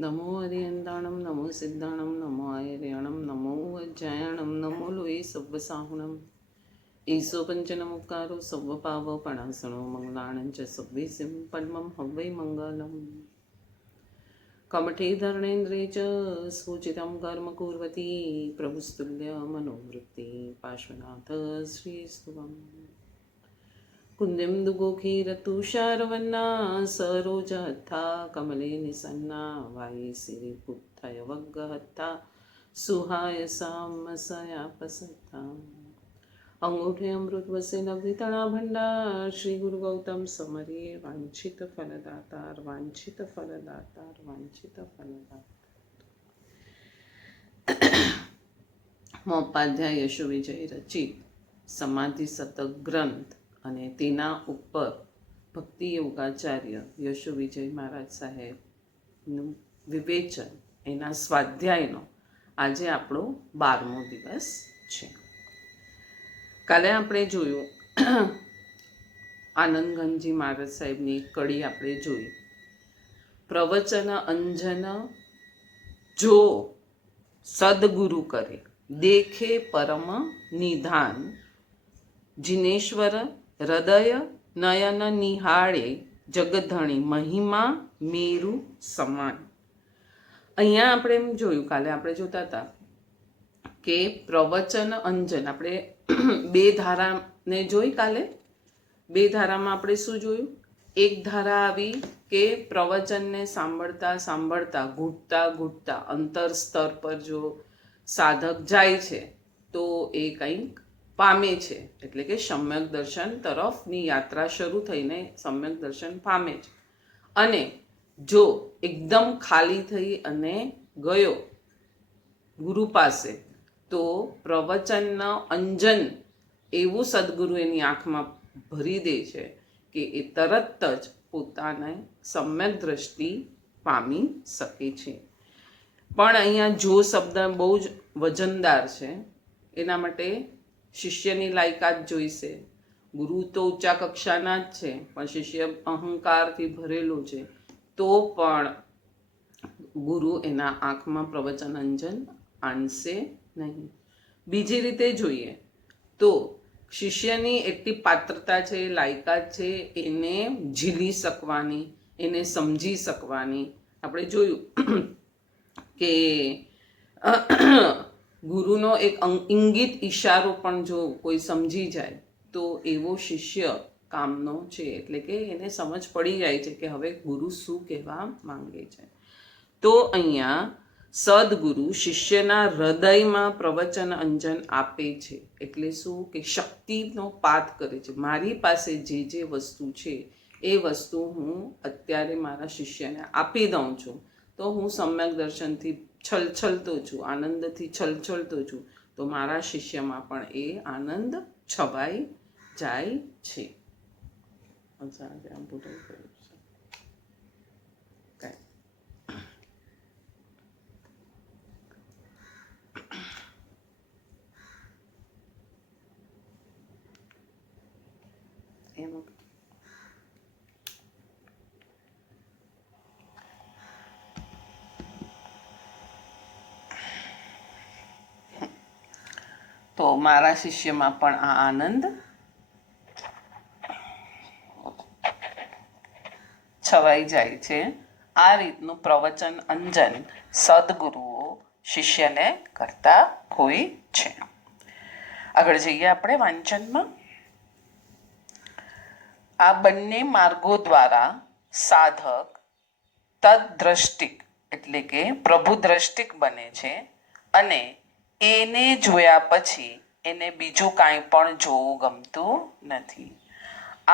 नमो हरियन्ताणं नमो सिद्धाणं नमो आयर्याणं नमो अज्जायणं नमो लोये सव्वसाहुणम् ईसो पञ्चनमुक्कारो सव्वपावपणासनो मङ्गलाणं च सव्वेसिं पद्मं हव्वै मङ्गलम् कमठे धर्णेन्द्रे च सूचितं कर्म कुर्वती प्रभुस्तुल्य मनोवृत्ति पार्श्वनाथ श्रीस्तुवम् कुन्दिन्दुगोखीरतुषारवन्ना सरोजहत्था कमले निसन्ना वायीसिरिपुत्थयवग्गहत्था सुहायसामसयापसत्था अंगूठे अमृतवसे नवनीतणा भंडार श्री गुरु गौतम समरे वांछित फलदातार वांछित फलदातार वांछित फलदातार મોપાધ્યાય યશુ વિજય રચિત સમાધિ શતક ગ્રંથ અને તેના ઉપર ભક્તિ યોગાચાર્ય યશુ વિજય મહારાજ સાહેબનું વિવેચન એના સ્વાધ્યાયનો આજે આપણો 12મો દિવસ છે. કાલે આપણે જોયું આનંદગંજી મહારાજ સાહેબની એક કડી આપણે જોઈ, પ્રવચન અંજન જો સદગુરુ કરે દેખે પરમ નિધાન, જીનેશ્વર હૃદય નયન નિહાળે જગધણી મહિમા મેરુ સમાન. અહીંયા આપણે એમ જોયું, કાલે આપણે જોતા હતા કે પ્રવચન અંજન આપણે બે ધારાને જોઈ. કાલે બે ધારામાં આપણે શું જોયું? એક ધારા આવી કે પ્રવચનને સાંભળતા સાંભળતા ઘૂંટતા ઘૂંટતા અંતર સ્તર પર જો સાધક જાય છે તો એ કંઈક પામે છે, એટલે કે સમ્યક દર્શન તરફની યાત્રા શરૂ થઈને સમ્યક દર્શન પામે છે. અને જો એકદમ ખાલી થઈ અને ગયો ગુરુ પાસે તો પ્રવચનના અંજન એવું સદગુરુ એની આંખમાં ભરી દે છે કે એ તરત જ પોતાને સમ્યક દ્રષ્ટિ પામી શકે છે. પણ અહીંયા જો શબ્દ બહુ જ વજનદાર છે, એના માટે શિષ્યની લાયકાત જોઈશે. ગુરુ તો ઊંચા કક્ષાના જ છે, પણ શિષ્ય અહંકારથી ભરેલો છે, તો પણ ગુરુ એના આંખમાં પ્રવચન અંજન આણશે નહીં. બીજી રીતે જોઈએ તો શિષ્યની એટલી પાત્રતા છે, લાયકાત છે એને ઝીલી શકવાની, એને સમજી શકવાની. આપણે જોયું કે ગુરુનો એક ઇંગિત ઈશારો પણ જો કોઈ સમજી જાય તો એવો શિષ્ય કામનો છે, એટલે કે એને સમજ પડી જાય છે કે હવે ગુરુ શું કહેવા માંગે છે. તો અહીંયા સદગુરુ શિષ્યના હૃદયમાં પ્રવચન અંજન આપે છે, એટલે શું કે શક્તિનો પાત કરે છે. મારી પાસે જે જે વસ્તુ છે એ વસ્તુ હું અત્યારે મારા શિષ્યને આપી દઉં છું, તો હું સમ્યક દર્શનથી છલછલતો છું, આનંદથી છલછલતો છું, તો મારા શિષ્યમાં પણ એ આનંદ છવાઈ જાય છે. તો મારા શિષ્યમાં પણ આ આનંદ છવાઈ જાય છે. આ રીતનું પ્રવચન અંજન સદગુરુઓ શિષ્યને કરતા હોય છે. આગળ જઈએ આપણે વાંચનમાં. આ બંને માર્ગો દ્વારા સાધક તદ્દ્રષ્ટિક એટલે કે પ્રભુ દ્રષ્ટિક બને છે, અને એને જોયા પછી એને બીજું કાંઈ પણ જોવું ગમતું નથી.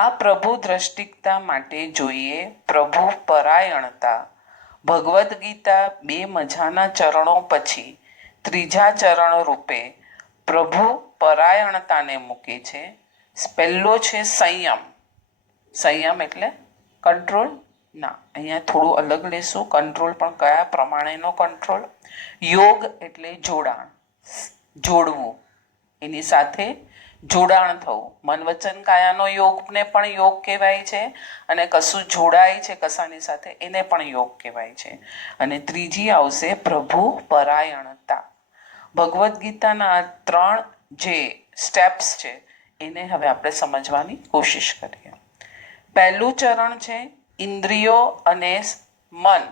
આ પ્રભુ દ્રષ્ટિકતા માટે જોઈએ પ્રભુ પરાયણતા. ભગવદ્ ગીતા 2 મજાના ચરણો પછી ત્રીજા ચરણ રૂપે પ્રભુ પરાયણતાને મૂકે છે. પહેલો છે સંયમ. સંયમ એટલે કંટ્રોલ ના, અહીંયા થોડું અલગ લેશું. કંટ્રોલ પણ કયા પ્રમાણેનો કંટ્રોલ. યોગ એટલે જોડાણ, જોડવું, એની સાથે જોડાણ થવું. મન વચન કાયાનો યોગને પણ યોગ કહેવાય છે, અને કશું જોડાય છે કશાની સાથે એને પણ યોગ કહેવાય છે. અને ત્રીજી આવશે પ્રભુ પરાયણતા. ભગવદ્ ગીતાના આ 3 જે સ્ટેપ્સ છે એને હવે આપણે સમજવાની કોશિશ કરીએ. પહેલું ચરણ છે ઇન્દ્રિયો અને મન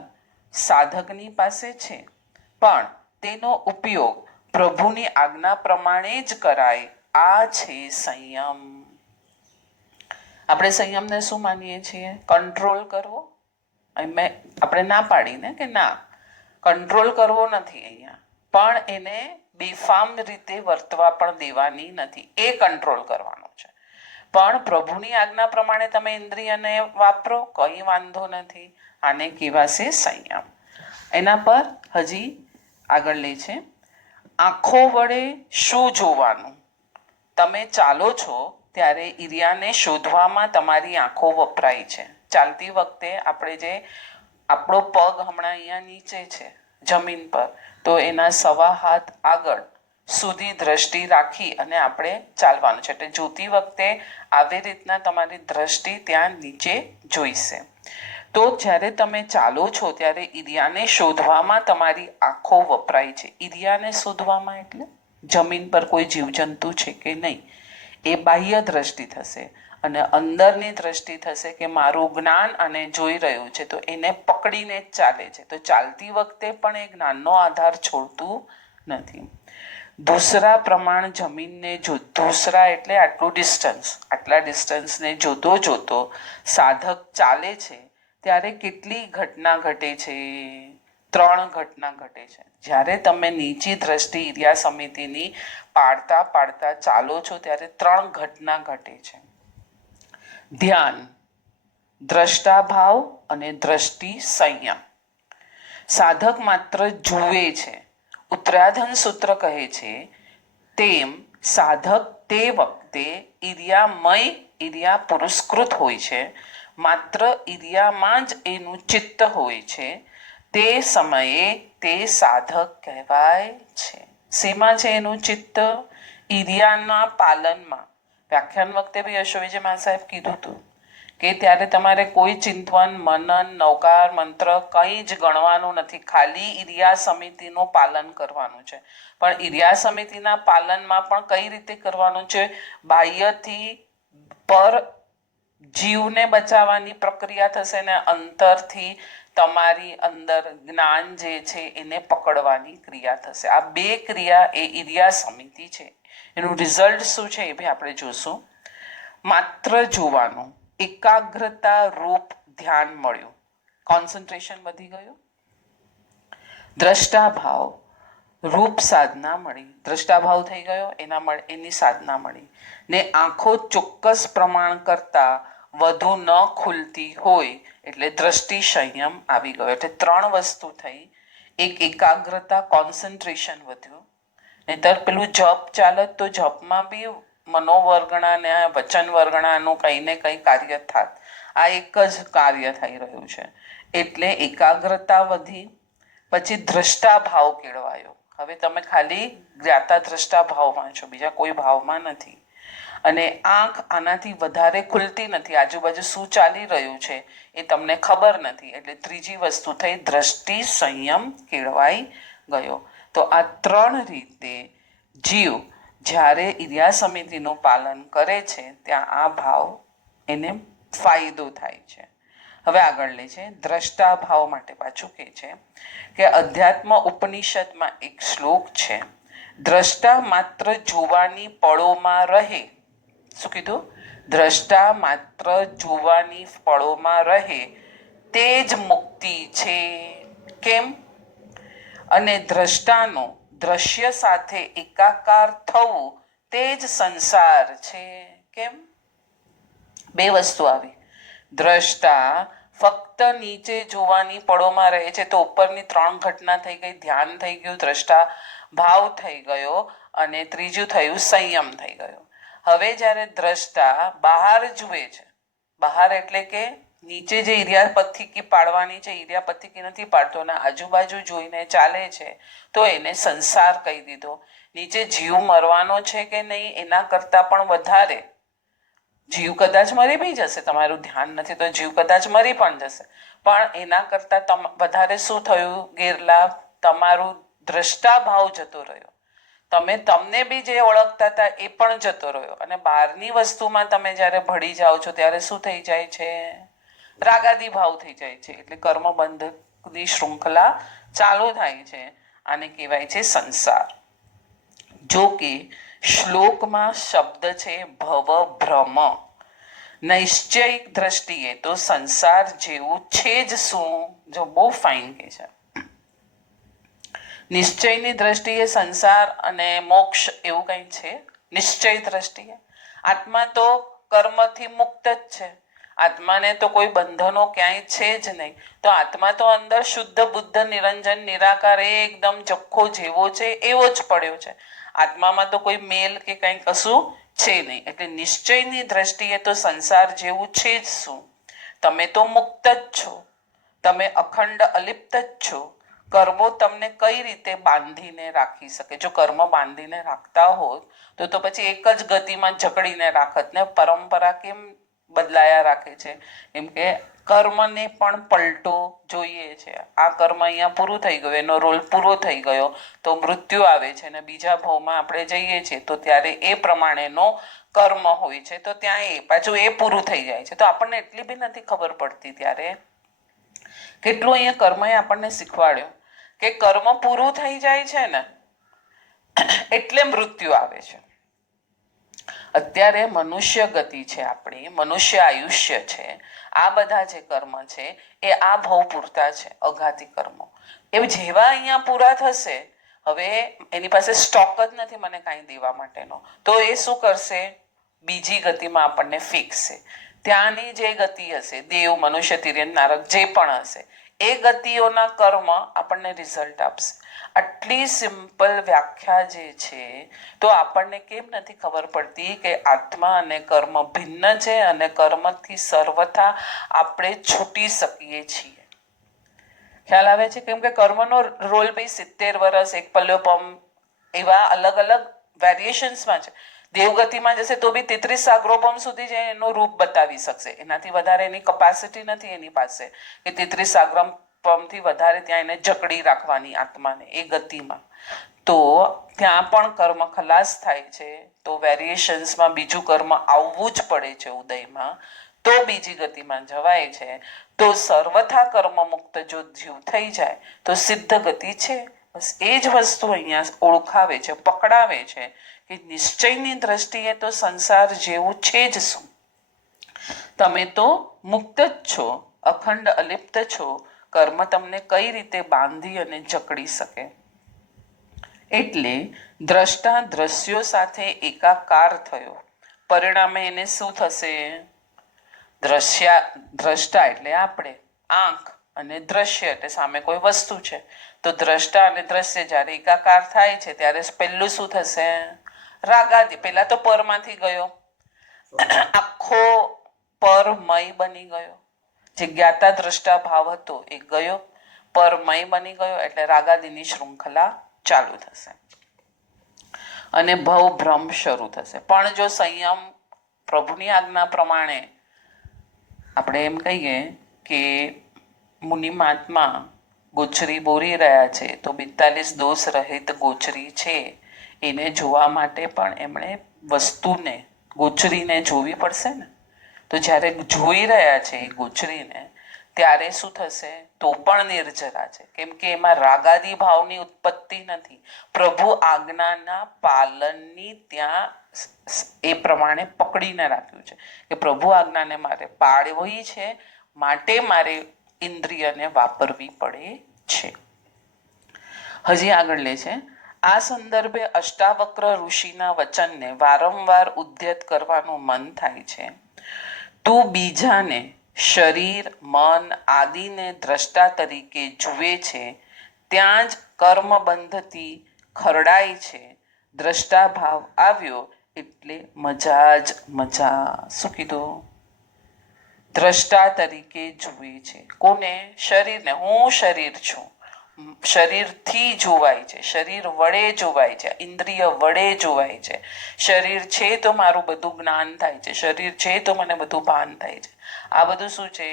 સાધકની પાસે છે, પણ તેનો ઉપયોગ પ્રભુની આજ્ઞા પ્રમાણે જ કરાય. આ છે સંયમ. આપણે સંયમને શું માનીએ છીએ? કંટ્રોલ કરવો. આપણે ના પાડીને કે ના કંટ્રોલ કરવો નથી અહીંયા, પણ એને બેફામ રીતે વર્તવા પણ દેવાની નથી, એ કંટ્રોલ કરવાનો છે. પણ પ્રભુની આજ્ઞા પ્રમાણે તમે ઇન્દ્રિયને વાપરો, કંઈ વાંધો નથી. આને કહેવાશે સંયમ. એના પર હજી આગળ લે છે આંખો વડે શું જોવાનું? તમે ચાલો છો ત્યારે ઇરિયાને શોધવામાં તમારી આંખો વપરાય છે. ચાલતી વખતે આપણે જે આપણો પગ હમણાં અહીંયા નીચે છે જમીન પર, તો એના 1.25 હાથ આગળ સુધી દ્રષ્ટિ રાખી અને આપણે ચાલવાનું છે. એટલે જોતી વખતે આવી રીતના તમારી દ્રષ્ટિ ત્યાં નીચે જોઈશે. તો જ્યારે તમે ચાલો છો ત્યારે ઇરિયાને શોધવામાં તમારી આંખો વપરાય છે. ઇરિયાને શોધવામાં એટલે જમીન પર કોઈ જીવજંતુ છે કે નહીં, એ બાહ્ય દ્રષ્ટિ થશે. અને અંદરની દ્રષ્ટિ થશે કે મારું જ્ઞાન અને જોઈ રહ્યું છે, તો એને પકડીને જ ચાલે છે. તો ચાલતી વખતે પણ એ જ્ઞાનનો આધાર છોડતું નથી. દૂસરા પ્રમાણ જમીનને દૂસરા એટલે આટલું ડિસ્ટન્સ, આટલા ડિસ્ટન્સને જોતો જોતો સાધક ચાલે છે ત્યારે કેટલી ઘટના ઘટે છે? 3 ઘટના ઘટે છે. જ્યારે તમે નીચી દ્રષ્ટિ ઇરિયા સમિતિની પાડતા પાડતા ચાલો છો ત્યારે 3 ઘટના ઘટે છે. ધ્યાન, દ્રષ્ટાભાવ અને દ્રષ્ટિ સંયમ. સાધક માત્ર જુએ છે. ઉત્તરાધન સૂત્ર કહે છે તેમ સાધક તે વખતે ઇરિયામય, ઇરિયા પુરસ્કૃત હોય છે, માત્ર ઇરિયામાં જ એનું ચિત્ત હોય છે. તે સમયે તે સાધક કહેવાય છે. શેમાં છે એનું ચિત્ત? ઇરિયાના પાલનમાં. વ્યાખ્યાન વખતે બી અશ્વવીજી મા સાહેબ કીધું હતું કે ત્યારે તમારે કોઈ ચિંતવન, મનન, નૌકાર, મંત્ર કંઈ જ ગણવાનું નથી, ખાલી ઇરિયા સમિતિનું પાલન કરવાનું છે. પણ ઇરિયા સમિતિના પાલનમાં પણ કઈ રીતે કરવાનું છે? બાહ્યથી પર જીવને બચાવવાની પ્રક્રિયા થશે ને અંતરથી તમારી અંદર જ્ઞાન જે છે એને પકડવાની ક્રિયા થશે. આ 2 ક્રિયા એ ઇરિયા સમિતિ છે. એનું રિઝલ્ટ શું છે એ બી આપણે જોશું. માત્ર જોવાનું, એકાગ્રતા રૂપ ધ્યાન મળ્યું, કોન્સન્ટ્રેશન વધી ગયું. દ્રષ્ટાભાવ, રૂપ સાધના મળી, દ્રષ્ટાભાવ થઈ ગયો, એની સાધના મળી. ને આંખો ચોક્કસ પ્રમાણ કરતા વધુ ન ખુલતી હોય એટલે દ્રષ્ટિ સંયમ આવી ગયો. એટલે 3 વસ્તુ થઈ. એક એકાગ્રતા, કોન્સન્ટ્રેશન વધ્યું. નહીતર પેલું જપ ચાલત તો જપમાં બી મનોવર્ગણા ને વચન વર્ગણાનું કંઈ ને કંઈ કાર્ય થાત. આ એક જ કાર્ય થઈ રહ્યું છે. એટલે એકાગ્રતા વધી. પછી દ્રષ્ટા ભાવ કેળવાયો. હવે તમે ખાલી જ્ઞાતા દ્રષ્ટા ભાવમાં છો, બીજા કોઈ ભાવમાં નથી. અને આંખ આનાથી વધારે ખુલતી નથી, આજુબાજુ શું ચાલી રહ્યું છે એ તમને ખબર નથી. એટલે ત્રીજી વસ્તુ થઈ, દ્રષ્ટિ સંયમ કેળવાઈ ગયો. તો આ 3 રીતે જીવ જ્યારે ઇરિયા સમિતિનું પાલન કરે છે ત્યાં આ ભાવ એને ફાયદો થાય છે. હવે આગળ લે છે દ્રષ્ટા ભાવ માટે. પાછું કહે છે કે અધ્યાત્મ ઉપનિષદમાં એક શ્લોક છે, દ્રષ્ટા માત્ર જોવાની પળોમાં રહે. શું કીધું? દ્રષ્ટા માત્ર જોવાની પળોમાં રહે તે જ મુક્તિ છે. કેમ? અને દ્રષ્ટાનો દ્રશ્ય સાથે એકાકાર થવું તે જ સંસાર છે. કેમ? 2 વસ્તુ આવી. દ્રષ્ટા ફક્ત નીચે જોવાની પળોમાં રહે છે તો ઉપરની 3 ઘટના થઈ ગઈ. ધ્યાન થઈ ગયું, દ્રષ્ટા ભાવ થઈ ગયો, અને ત્રીજું થયું સંયમ થઈ ગયો. હવે જ્યારે દ્રષ્ટા બહાર જુએ છે, બહાર એટલે કે નીચે જે ઈર્યાપથિકી પાડવાની છે ઈર્યાપથિકી નથી પાડતો અને આજુબાજુ જોઈને ચાલે છે તો એને સંસાર કહી દીધો. નીચે જીવ મરવાનો છે કે નહીં એના કરતાં પણ વધારે જીવ કદાચ મરી બી જશે, તમારું ધ્યાન નથી તો જીવ કદાચ મરી પણ જશે, પણ એના કરતાં વધારે શું થયું ગેરલાભ? તમારું દ્રષ્ટાભાવ જતો રહ્યો. તમે તમને બી જે ઓળખતા હતા એ પણ જતો રહ્યો અને બહારની વસ્તુમાં તમે જ્યારે ભળી જાઓ છો ત્યારે શું થઈ જાય છે? રાગાદી ભાવ થઈ જાય છે. એટલે કર્મબંધની શૃંખલા ચાલુ થાય છે. આને કહેવાય છે સંસાર. જો કે શ્લોકમાં શબ્દ છે ભવ ભ્રમ. નૈશ્ચયિક દ્રષ્ટિએ તો સંસાર જેવું છે જ શું? જો બહુ ફાઇન કે છે. નિશ્ચયની દ્રષ્ટિએ સંસાર અને મોક્ષ એવું કંઈ છે? નિશ્ચય દ્રષ્ટિએ આત્મા તો કર્મથી મુક્ત જ છે. આત્માને તો કોઈ બંધનો ક્યાંય છે જ નહીં. તો આત્મા તો અંદર શુદ્ધ બુદ્ધ નિરંજન નિરાકાર એકદમ ચોખ્ખો જેવો છે એવો જ પડ્યો છે. આત્મામાં તો કોઈ મેલ કે કંઈ કશું છે નહીં. એટલે નિશ્ચયની દ્રષ્ટિએ તો સંસાર જેવું છે જ શું? તમે તો મુક્ત જ છો, તમે અખંડ અલિપ્ત જ છો. કર્મો તમને કઈ રીતે બાંધીને રાખી શકે? જો કર્મ બાંધીને રાખતા હોત તો પછી એક જ ગતિમાં જકડીને રાખત ને. પરંપરા કેમ બદલાયા રાખે છે? કેમ કે કર્મને પણ પલટો જોઈએ છે. આ કર્મ અહીંયા પૂરું થઈ ગયું, એનો રોલ પૂરો થઈ ગયો તો મૃત્યુ આવે છે અને બીજા ભાવમાં આપણે જઈએ છીએ તો ત્યારે એ પ્રમાણેનો કર્મ હોય છે તો ત્યાં એ પાછું એ પૂરું થઈ જાય છે. તો આપણને એટલી બી નથી ખબર પડતી ત્યારે કેટલું અહીંયા કર્મએ આપણને શીખવાડ્યું કે કર્મ પૂરું થઈ જાય છે ને એટલે મૃત્યુ આવે છે. અત્યારે મનુષ્ય ગતિ છે, આપણી મનુષ્ય આયુષ્ય છે. આ બધા જે કર્મ છે એ આ ભાવ પૂરતા છે, અઘાતી કર્મો. એ જેવા અહીંયા પૂરા થશે, હવે એની પાસે સ્ટોક જ નથી મને કાંઈ દેવા માટેનો, તો એ શું કરશે? બીજી ગતિમાં આપણને ફિક્સ છે. ત્યાંની જે ગતિ હશે, દેવ મનુષ્ય તિર્યન નારક જે પણ હશે એ ગતિઓના કર્મ આપણને રિઝલ્ટ આપશે. આટલી સિમ્પલ વ્યાખ્યા જે છે તો આપણને કેમ નથી ખબર પડતી કે આત્મા અને કર્મ ભિન્ન છે અને કર્મથી સર્વથા આપણે છૂટી શકીએ છીએ? ખ્યાલ આવે છે? કેમ કે કર્મનો રોલ બી 70 વર્ષ, એક પલ્યોપમ એવા અલગ અલગ વેરિએશન્સમાં છે. દેવગતિમાં જશે તો બી 33 સાગરોપમ સુધી જે એનું રૂપ બતાવી શકશે. એનાથી વધારે એની કેપેસિટી નથી એની પાસે કે 33 સાગરોપમથી વધારે ત્યાં એને જકડી રાખવાની આત્માને એ ગતિમાં. તો ત્યાં પણ કર્મ ખલાસ થાય છે તો વેરિએશન્સમાં બીજું કર્મ આવવું જ પડે છે ઉદયમાં, તો બીજી ગતિમાં જવાય છે. તો સર્વથા કર્મ મુક્ત જો જીવ થઈ જાય તો સિદ્ધ ગતિ છે. બસ એ જ વસ્તુ અહીંયા ઓળખાવે છે, પકડાવે છે કે નિશ્ચયની દ્રષ્ટિએ તો સંસાર જેવું છે જ શું? તમે તો મુક્ત જ છો, અખંડ અલિપ્ત છો. કર્મ તમને કઈ રીતે બાંધી અને જકડી શકે? એટલે દ્રષ્ટા દ્રશ્યો સાથે એકાકાર થયો, પરિણામે એને શું થશે? દ્રષ્ટા એટલે આપણે, આંખ અને દ્રશ્ય એટલે સામે કોઈ વસ્તુ છે. તો દ્રષ્ટા અને દ્રશ્ય જ્યારે એકાકાર થાય છે ત્યારે પહેલું શું થશે? રાગાદી. પેલા તો પરમાંથી ગયો, આખો પરમય બની ગયો. જે જ્ઞાતા દ્રષ્ટા ભાવ હતો એ ગયો, પરમય બની ગયો. એટલે રાગાદીની શૃંખલા ચાલુ થશે અને ભવ ભ્રમ શરૂ થશે. પણ જો સંયમ, પ્રભુની આજ્ઞા પ્રમાણે આપણે એમ કહીએ કે મુનિ મહાત્મા ગોચરી બોરી રહ્યા છે તો 42 દોષ રહિત ગોચરી છે એને જોવા માટે પણ એમણે વસ્તુને, ગોચરીને જોવી પડશે ને. તો જ્યારે જોઈ રહ્યા છે એ ગોચરીને ત્યારે શું થશે? તો પણ નિર્જરા છે. કેમ કે એમાં રાગાદી ભાવની ઉત્પત્તિ નથી. પ્રભુ આજ્ઞાના પાલનની ત્યાં એ પ્રમાણે પકડીને રાખ્યું છે કે પ્રભુ આજ્ઞાને મારે પાળવી છે, માટે મારે ઇન્દ્રિયને વાપરવી પડે છે. હજી આગળ લે છે, આ સંદર્ભે અષ્ટાવક્ર ઋષિના વચનને વારંવાર ઉદ્ધત કરવાનું મન થાય છે. તું બીજાને શરીર, મન આદિને દ્રષ્ટા તરીકે જુએ છે ત્યાં જ કર્મબંધથી ખરડાય છે. દ્રષ્ટા ભાવ આવ્યો એટલે મજા જ મજા. શું કીધું? દ્રષ્ટા તરીકે જુએ છે. કોને? શરીરને. હું શરીર છું, શરીરથી જોવાય છે, શરીર વડે જોવાય છે, ઇન્દ્રિય વડે જોવાય છે. શરીર છે તો મારું બધું જ્ઞાન થાય છે, શરીર છે તો મને બધું ભાન થાય છે. આ બધું શું છે?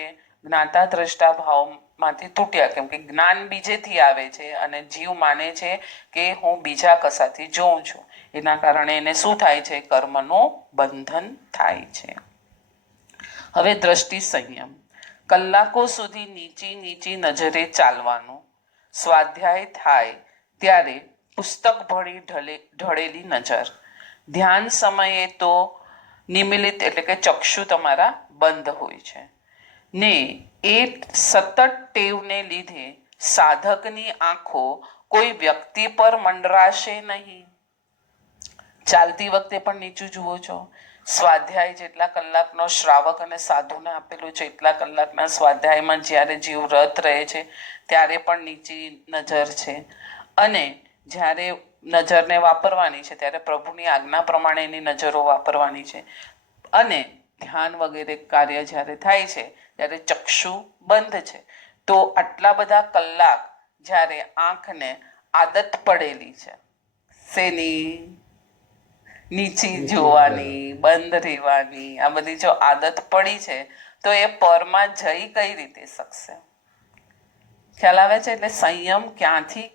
જ્ઞાતા દ્રષ્ટા ભાવમાંથી તૂટ્યા, કેમ કે જ્ઞાન બીજેથી આવે છે અને જીવ માને છે કે હું બીજા કશાથી જોઉં છું. એના કારણે એને શું થાય છે? કર્મનું બંધન થાય છે. હવે દ્રષ્ટિ સંયમ. કલાકો સુધી નીચી નીચી નજરે ચાલવાનું. સ્વાધ્યાય થાય ત્યારે પુસ્તક ભણી ઢળેલી નજર. ધ્યાન સમયે તો નિમિલિત એટલે કે ચક્ષુ તમારા બંધ હોય છે ને એ સતત ટેવને લીધે સાધકની આંખો કોઈ વ્યક્તિ પર મંડરાશે નહીં. ચાલતી વખતે પણ નીચું જુઓ છો. સ્વાધ્યાય જેટલા કલાકનો શ્રાવક અને સાધુને આપેલું છે એટલા કલાકના સ્વાધ્યાયમાં જ્યારે જીવ રત રહે છે ત્યારે પણ નીચી નજર છે. અને જ્યારે નજરને વાપરવાની છે ત્યારે પ્રભુની આજ્ઞા પ્રમાણે એની નજરો વાપરવાની છે. અને ધ્યાન વગેરે કાર્ય જ્યારે થાય છે ત્યારે ચક્ષુ બંધ છે. તો આટલા બધા કલાક જ્યારે આંખને આદત પડેલી છે શેની? નીચી જોવાની, બંધ રહેવાની, આ બધી જો આદત પડી છે તો એ પરમાં જઈ કઈ રીતે શકશે? ખ્યાલ આવે છે? એટલે સંયમ ક્યાંથી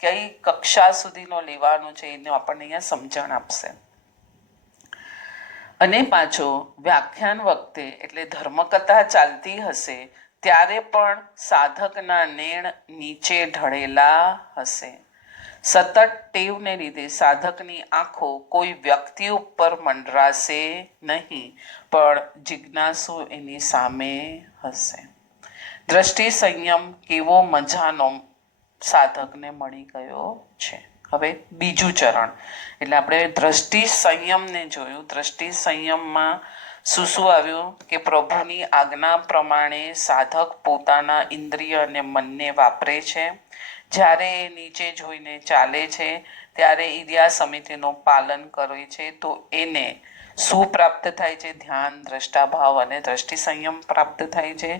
કઈ કક્ષા સુધીનો લેવાનો છે એનો આપણને અહીંયા સમજણ આપશે. અને પાછો વ્યાખ્યાન વખતે એટલે ધર્મકથા ચાલતી હશે ત્યારે પણ સાધકના નેણ નીચે ઢળેલા હશે. સતત ટેવને લીધે સાધકની આંખો કોઈ વ્યક્તિ ઉપર મંડરાશે નહીં, પણ જિજ્ઞાસુ એની સામે હશે. દ્રષ્ટિ સંયમ કેવો મજાનો સાધકને મળી ગયો છે. હવે બીજું ચરણ એટલે આપણે દ્રષ્ટિ સંયમને જોયું. દ્રષ્ટિ સંયમમાં શું શું આવ્યું? કે પ્રભુની આજ્ઞા પ્રમાણે સાધક પોતાના ઇન્દ્રિય અને મનને વાપરે છે. જ્યારે એ નીચે જોઈને ચાલે છે ત્યારે ઇરિયા સમિતિનું પાલન કરે છે તો એને શું પ્રાપ્ત થાય છે? ધ્યાન, દ્રષ્ટાભાવ અને દ્રષ્ટિ સંયમ પ્રાપ્ત થાય છે.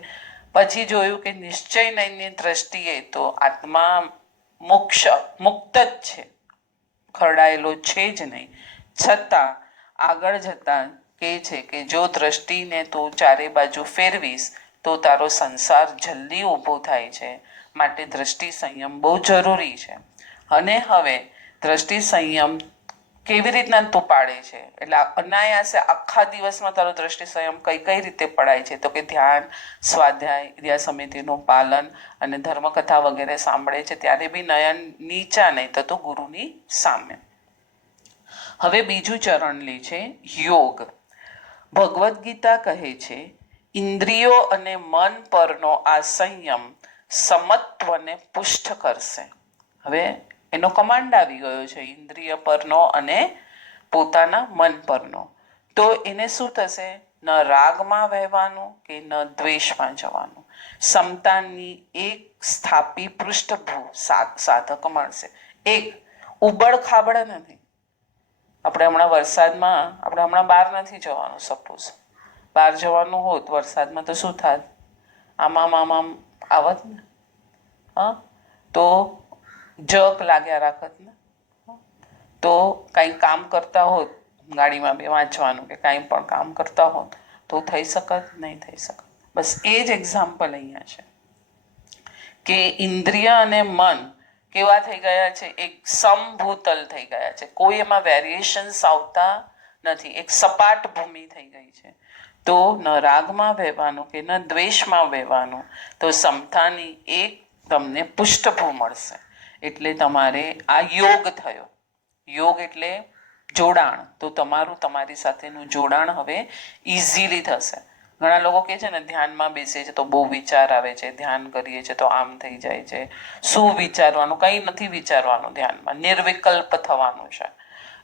પછી જોયું કે નિશ્ચય નયનની દ્રષ્ટિએ તો આત્મા મુક્ત જ છે, ખરડાયેલો છે જ નહીં. છતાં આગળ જતા કહે છે કે જો દ્રષ્ટિને તો ચારે બાજુ ફેરવીશ તો તારો સંસાર જલ્દી ઊભો થાય છે. માટે દ્રષ્ટિ સંયમ બહુ જરૂરી છે. અને હવે દ્રષ્ટિ સંયમ કેવી રીતના તું પાડે છે? એટલે અનાયાસે આખા દિવસમાં તારો દ્રષ્ટિ સંયમ કઈ કઈ રીતે પડાય છે? તો કે ધ્યાન, સ્વાધ્યાય, ઇરિયા સમિતિનું પાલન અને ધર્મકથા વગેરે સાંભળે છે ત્યારે બી નયન નીચા નહીં તો ગુરુની સામે. હવે બીજું ચરણ લે છે યોગ. ભગવદ્ ગીતા કહે છે ઇન્દ્રિયો અને મન પરનો આ સંયમ સમત્વને પુષ્ટ કરશે. હવે એનો કમાન્ડ આવી ગયો છે ઇન્દ્રિય પરનો અને પોતાના મન પરનો. તો એને શું થશે? ન રાગમાં વહેવાનું કે ન દ્વેષમાં જવાનું. સમતાની એક સ્થાપી પૃષ્ઠભૂ સાધક મળશે. એક ઉબડ ખાબડ નથી. આપણે હમણાં વરસાદમાં આપણે હમણાં બહાર નથી જવાનું. સપોઝ બહાર જવાનું હોત વરસાદમાં તો શું થાત? આમ આવત ને. હા, તો જક લાગ્યા રાખત ને. તો કંઈ કામ કરતા હોત, ગાડીમાં બે વાંચવાનું કે કાંઈ પણ કામ કરતા હોત તો થઈ શકત? નહીં થઈ શકત. બસ એ જ એક્ઝામ્પલ અહીંયા છે કે ઇન્દ્રિય અને મન કેવા થઈ ગયા છે? એક સમભૂતલ થઈ ગયા છે. કોઈ એમાં વેરિએશન્સ આવતા નથી. એક સપાટ ભૂમિ થઈ ગઈ છે. તો ન રાગમાં વહેવાનું કે ન દ્વેષમાં વહેવાનું. તો સમતાની એક તમને પુષ્ઠભૂ મળશે. એટલે તમારે આ યોગ થયો. યોગ એટલે જોડાણ. તો તમારું તમારી સાથેનું જોડાણ હવે ઇઝીલી થશે. ઘણા લોકો કહે છે ને ધ્યાનમાં બેસે છે તો બહુ વિચાર આવે છે, ધ્યાન કરીએ છીએ તો આમ થઈ જાય છે. શું વિચારવાનું? કંઈ નથી વિચારવાનું. ધ્યાનમાં નિર્વિકલ્પ થવાનું છે.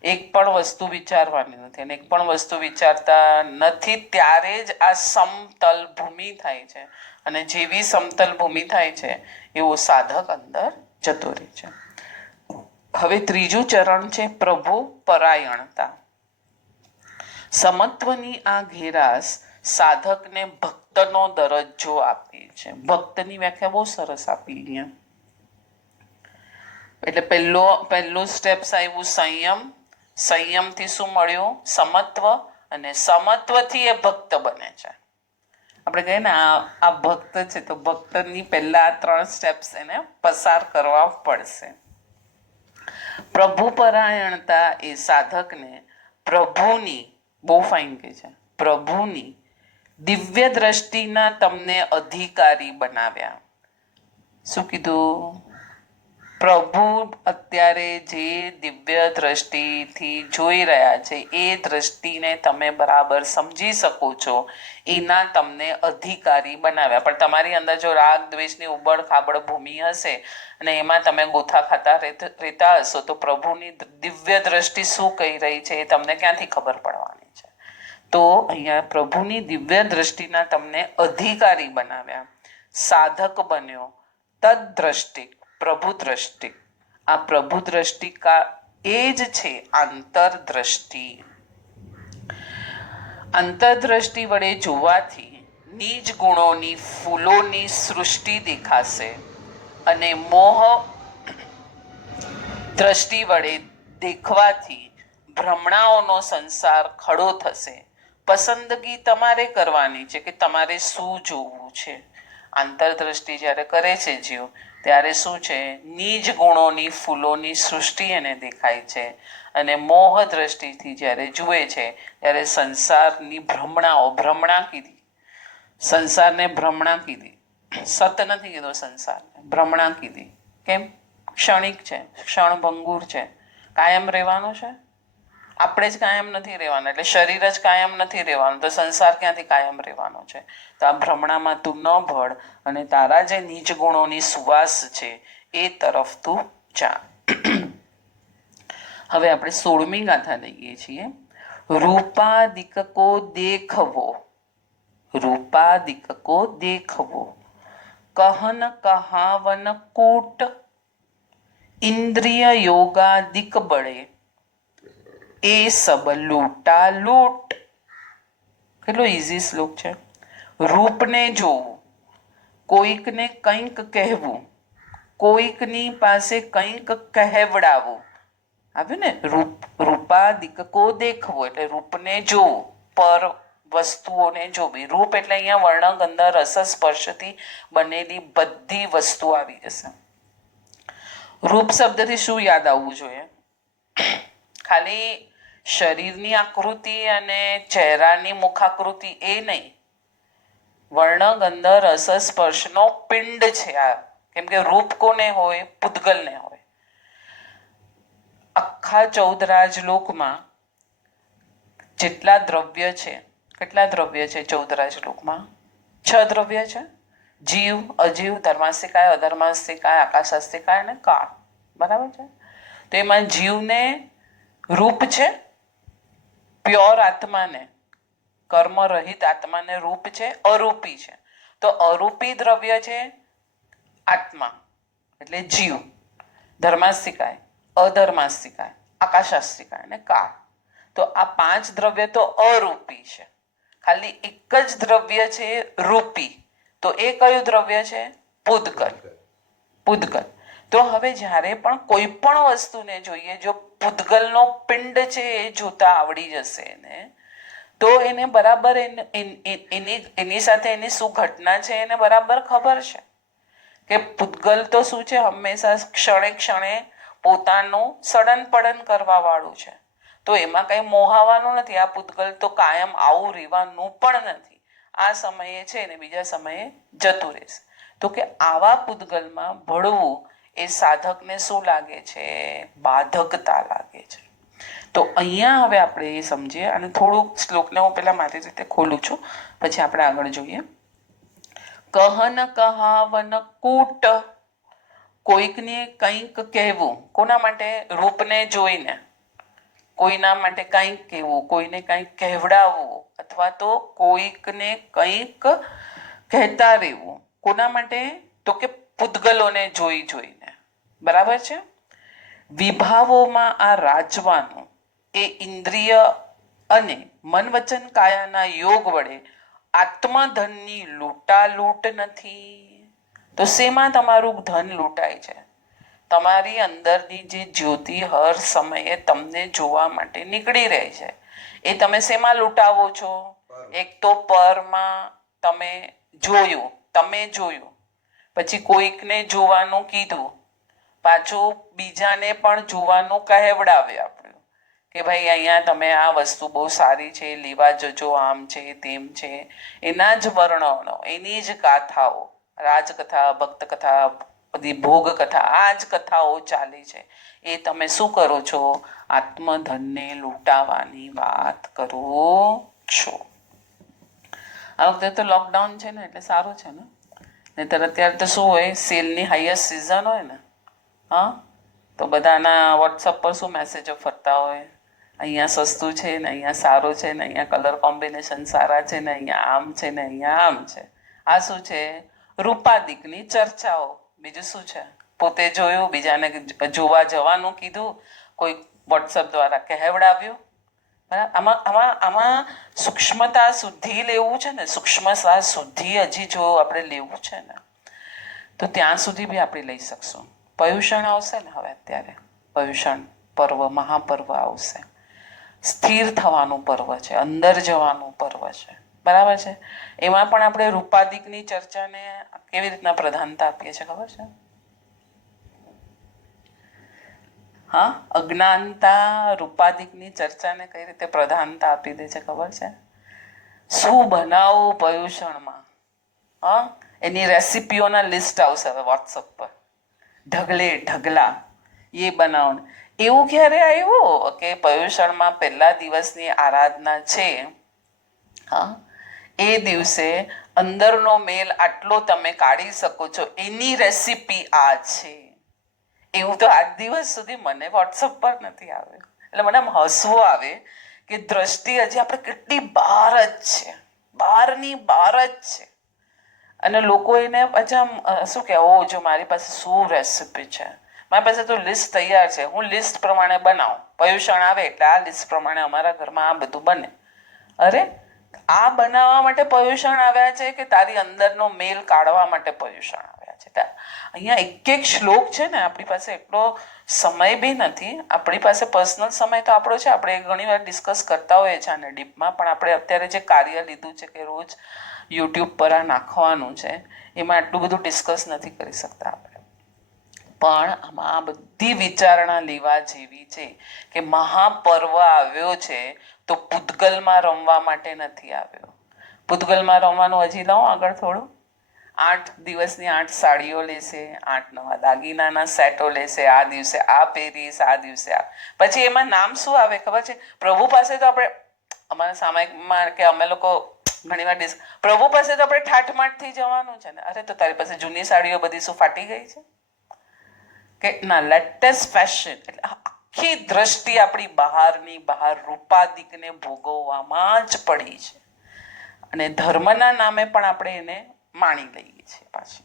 એક પણ વસ્તુ વિચારવાની નથી. અને એક પણ વસ્તુ વિચારતા નથી ત્યારે જ આ સમતલ ભૂમિ થાય છે. અને જેવી સમતલ ભૂમિ થાય છે એવો સાધક અંદર જતો રહે છે. હવે ત્રીજું ચરણ છે પ્રભુ પરાયણતા. સમત્વની આ ઘેરાશ સાધકને ભક્તિ ભક્તનો દરજ્જો આપે છે. ભક્તની વ્યાખ્યા બહુ સરસ આપી અહીંયા. એટલે પહેલું સ્ટેપ્સ આવ્યું સંયમ. સંયમથી શું મળ્યું? સમત્વ. અને સમત્વથી એ ભક્ત બને છે. આપણે કહીએ ને આ ભક્ત છે, તો ભક્તની પહેલા 3 સ્ટેપ્સ એને પસાર કરવા પડશે. પ્રભુપરાયણતા એ સાધકને પ્રભુની, બહુ ફાઇન કહે છે, પ્રભુની દિવ્ય દ્રષ્ટિના તમને અધિકારી બનાવ્યા. શું કીધું? પ્રભુ અત્યારે જે દિવ્ય દ્રષ્ટિથી જોઈ રહ્યા છે એ દ્રષ્ટિને તમે બરાબર સમજી શકો છો, એના તમને અધિકારી બનાવ્યા. પણ તમારી અંદર જો રાગ દ્વેષની ઉબડ ખાબડ ભૂમિ હશે અને એમાં તમે ગોથા ખાતા રહેતા હશો, તો પ્રભુની દિવ્ય દ્રષ્ટિ શું કહી રહી છે એ તમને ક્યાંથી ખબર પડવાની છે? તો અહીંયા પ્રભુની દિવ્ય દ્રષ્ટિના તમને અધિકારી બનાવ્યા, સાધક બન્યો. તદ દ્રષ્ટિ, પ્રભુ દ્રષ્ટિ. આ પ્રભુ દ્રષ્ટિ એ જ છે આંતરદ્રષ્ટિ. આંતરદ્રષ્ટિ વડે જોવાથી નીચ ગુણોની ફૂલોની સૃષ્ટિ દેખાશે અને મોહ દ્રષ્ટિ વડે દેખવાથી ભ્રમણાઓનો સંસાર ખડો થશે. પસંદગી તમારે કરવાની છે કે તમારે શું જોવું છે. આંતરદ્રષ્ટિ જ્યારે કરે છે જીવ, ત્યારે શું છે? નીચ ગુણોની ફૂલોની સૃષ્ટિ એને દેખાય છે. અને મોહ દ્રષ્ટિથી જ્યારે જુએ છે ત્યારે સંસારની ભ્રમણા કીધી. સંસારને ભ્રમણા કીધી, સત નથી કીધો. સંસારને ભ્રમણા કીધી. કેમ? ક્ષણિક છે, ક્ષણભંગુર છે, કાયમ રહેવાનો છે. આપણે જ કાયમ નથી રહેવાના, એટલે શરીર જ કાયમ નથી રહેવાનું, તો સંસાર ક્યાંથી કાયમ રહેવાનો છે? તો આ ભ્રમણામાં તું ન ભળ અને તારા જે નીચ ગુણોની સુવાસ છે એ તરફ તું જા. હવે આપણે 16મી ગાથા લઈએ છીએ. રૂપાદિકકો દેખવો, રૂપાદિકકો દેખવો, કહન કહાવન કૂટ, ઇન્દ્રિય યોગાદિક બળે એ સબ લૂટા લૂટ. કેટલો ઇઝી શ્લોક છે. રૂપને જોવું, કોઈકને કંઈક કહેવું, કોઈકની પાસે કંઈક કહેવડાવવું. આવ્યું ને? રૂપાદિકકો દેખવો એટલે રૂપને જોવું, પર વસ્તુઓને જોવી. રૂપ એટલે અહીંયા વર્ણ ગંધ રસ સ્પર્શથી બનેલી બધી વસ્તુ આવી જશે. રૂપ શબ્દથી શું યાદ આવવું જોઈએ? ખાલી શરીરની આકૃતિ અને ચહેરાની મુખાકૃતિ એ નહીં, વર્ણ ગંધ રસ સ્પર્શનો પિંડ છે આ. કેમ કે રૂપ કોને હોય? પૂતગલને હોય. આખા 14 રાજલોકમાં જેટલા દ્રવ્ય છે, કેટલા દ્રવ્ય છે 14 રાજલોકમાં? 6 દ્રવ્ય છે. જીવ, અજીવ, ધર્માસ્તિકાય, અધર્માસ્તિકાય, આકાશાસ્તિકાય અને કાળ. બરાબર છે? તો એમાં જીવને રૂપ છે, પ્યોર આત્માને, કર્મરહિત આત્માને રૂપ છે. અરૂપી છે, તો અરૂપી દ્રવ્ય છે આત્મા એટલે જીવ, ધર્માસ્તિકાય, અધર્માસ્તિકાય, આકાશાસ્તિકાય અને કાળ. તો આ 5 દ્રવ્ય તો અરૂપી છે. ખાલી એક જ દ્રવ્ય છે રૂપી, તો એ કયું દ્રવ્ય છે? પૂતગલ. પૂતગલ. તો હવે જ્યારે પણ કોઈ પણ વસ્તુને જોઈએ, જો પૂતગલનો પિંડ છે એ જોતા આવડી જશે ને, તો એને બરાબર એની સાથે એની શું ઘટના છે એને બરાબર ખબર છે કે પૂતગલ તો શું છે? હંમેશા ક્ષણે ક્ષણે પોતાનું સડન પડન કરવા વાળું છે. તો એમાં કંઈ મોહાવાનું નથી. આ પૂતગલ તો કાયમ આવું રહેવાનું પણ નથી. આ સમયે છે ને બીજા સમયે જતું રહેશે. તો કે આવા પૂતગલમાં ભળવું એ સાધકને શું લાગે છે? બાધકતા લાગે છે. તો અહીંયા હવે આપણે એ સમજીએ અને થોડુંક શ્લોકને હું પહેલાં મારી રીતે ખોલું છું, પછી આપણે આગળ જોઈએ. કહન કહાવન કૂટ, કોઈકને કંઈક કહેવું. કોના માટે? રૂપને જોઈને. કોઈના માટે કંઈક કહેવું, કોઈને કંઈક કહેવડાવવું, અથવા તો કોઈકને કંઈક કહેતા રહેવું. કોના માટે? તો કે પૂતગલોને જોઈને. બરાબર છે? વિભાવોમાં આ રાજવાનું એ ઇન્દ્રિય અને મન વચન કાયાના યોગ વડે આત્મધનની લૂંટાલૂંટ નથી. તો શેમાં તમારું ધન લૂંટાય છે? તમારી અંદરની જે જ્યોતિ હર સમયે તમને જોવા માટે નીકળી રહી છે, એ તમે શેમાં લૂંટાવો છો? એક તો પરમાં તમે જોયું, પછી કોઈકને જોવાનું કીધું, પાછું બીજાને પણ જોવાનું કહેવડાવ્યું આપણું કે ભાઈ અહીંયા તમે આ વસ્તુ બહુ સારી છે, લેવા જજો, આમ છે તેમ છે. એના જ વર્ણનો, એની જ ગાથાઓ, રાજકથા, ભક્ત કથા, બધી ભોગ કથા, આ જ કથાઓ ચાલે છે. એ તમે શું કરો છો? આત્મધનને લૂંટાવાની વાત કરો છો. આ વખતે તો લોકડાઉન છે ને એટલે સારું છે ને, નહીંતર અત્યારે તો શું હોય, સેલની હાઈએસ્ટ સિઝન હોય ને, હા, તો બધાના વોટ્સઅપ પર શું મેસેજો ફરતા હોય, અહીંયા સસ્તું છે ને, અહીંયા સારું છે ને, અહીંયા કલર કોમ્બિનેશન સારા છે ને, અહીંયા આમ છે ને, અહીંયા આમ છે. આ શું છે? રૂપાદિકની ચર્ચાઓ. બીજું શું છે? પોતે જોયું, બીજાને જોવા જવાનું કીધું, કોઈ વોટ્સઅપ દ્વારા કહેવડાવ્યું. આમાં સૂક્ષ્મતા શુદ્ધિ લેવું છે ને, સૂક્ષ્મતા શુદ્ધિ હજી જો આપણે લેવું છે ને, તો ત્યાં સુધી બી આપણે લઈ શકશું. પર્યુષણ આવશે ને હવે, અત્યારે પર્યુષણ પર્વ, મહાપર્વ આવશે. સ્થિર થવાનું પર્વ છે, અંદર જવાનું પર્વ છે, બરાબર છે. એમાં પણ આપણે રૂપાદિકની ચર્ચાને કેવી રીતના પ્રધાનતા આપીએ છીએ ખબર છે? હા, અજ્ઞાનતા રૂપાદિકની ચર્ચાને કઈ રીતે પ્રધાનતા આપી દે છે ખબર છે? શું બનાવવું પર્યુષણમાં, હા, એની રેસિપીઓના લિસ્ટ આવશે હવે વોટ્સઅપ પર, ઢગલે ઢગલા એ બનાવો. એવું ક્યારે આવ્યું કે પર્યુષણમાં પહેલા દિવસની આરાધના છે, હા, એ દિવસે અંદરનો મેલ આટલો તમે કાઢી શકો છો, એની રેસિપી આ છે. એવું તો આજ દિવસ સુધી મને વોટ્સઅપ પર નથી આવ્યું. એટલે મને આમ હસવું આવે કે દ્રષ્ટિ હજી આપણે કેટલી બહાર જ છે, બહારની બહાર જ છે. અને લોકો એને પાછા શું કહે, ઓ જો મારી પાસે શું રેસિપી છે, મારી પાસે તો લિસ્ટ તૈયાર છે, હું લિસ્ટ પ્રમાણે બનાવું. પર્યુષણ આવે એટલે આ લિસ્ટ પ્રમાણે અમારા ઘરમાં આ બધું બને. અરે, આ બનાવવા માટે પર્યુષણ આવ્યા છે કે તારી અંદરનો મેલ કાઢવા માટે પર્યુષણ આવ્યા છે? અહીંયા એક એક શ્લોક છે ને, આપણી પાસે એટલો સમય બી નથી. આપણી પાસે પર્સનલ સમય તો આપણો છે, આપણે ઘણી વાર ડિસ્કસ કરતા હોઈએ છીએ આને ડીપમાં, પણ આપણે અત્યારે જે કાર્ય લીધું છે કે રોજ યુટ્યુબ પર આ નાખવાનું છે, એમાં આટલું બધું ડિસ્કસ નથી કરી શકતા આપણે. પણ આમાં આ બધી વિચારણા લેવા જેવી છે કે મહાપર્વ આવ્યો છે તો પૂતગલમાં રમવા માટે નથી આવ્યો. પૂતગલમાં રમવાનું હજી લઉં આગળ થોડું. 8 દિવસની 8 સાડીઓ લેશે, 8 નવા દાગીનાના સેટો લેશે, આ દિવસે આ પહેરીશ, આ દિવસે આ. પછી એમાં નામ શું આવે ખબર છે? પ્રભુ પાસે તો આપણે, અમારા સામાયિકમાં કે અમે લોકો ઘણી વાર પ્રભુ પાસે તો આપણે ઠાઠમાઠથી જવાનું છે ને. અરે, તો તારી પાસે જૂની સાડીઓ બધી શું ફાટી ગઈ છે કે ના? Latest fashion. એટલે આખી દ્રષ્ટિ આપણી બહારની બહાર રૂપાદિકને ભોગવવામાં જ પડી છે, અને ધર્મના નામે પણ આપણે એને માણી લઈએ છીએ. પાછી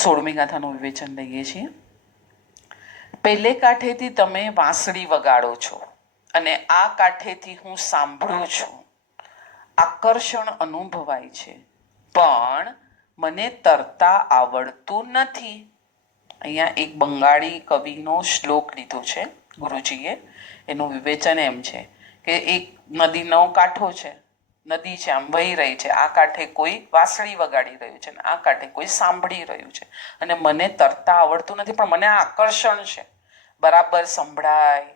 16મી ગાથાનું વિવેચન લઈએ છીએ. પહેલે કાંઠેથી તમે વાંસળી વગાડો છો અને આ કાંઠેથી હું સાંભળું છું. આકર્ષણ અનુભવાય છે, પણ મને તરતા આવડતું નથી. અહીંયા એક બંગાળી કવિનો શ્લોક લીધો છે ગુરુજીએ. એનું વિવેચન એમ છે કે એક નદીનો કાંઠો છે, નદી છે, આમ વહી રહી છે, આ કાંઠે કોઈ વાંસળી વગાડી રહ્યું છે, આ કાંઠે કોઈ સાંભળી રહ્યું છે, અને મને તરતા આવડતું નથી, પણ મને આકર્ષણ છે. બરાબર સંભળાય,